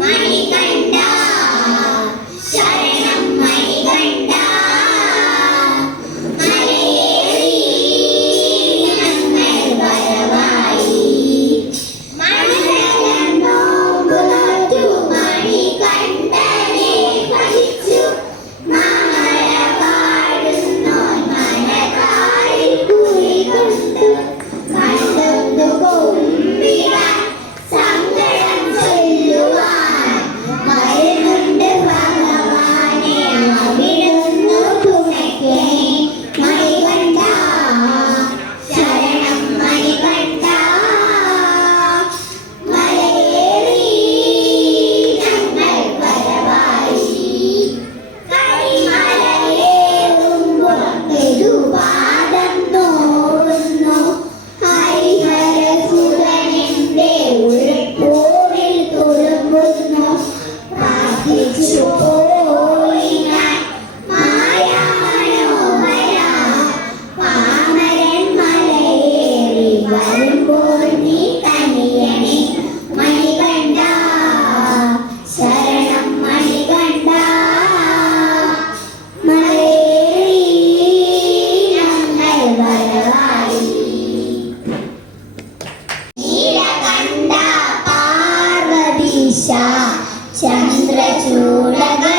Manikanta ചന്ദ്രചൂടകലാധര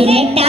Dile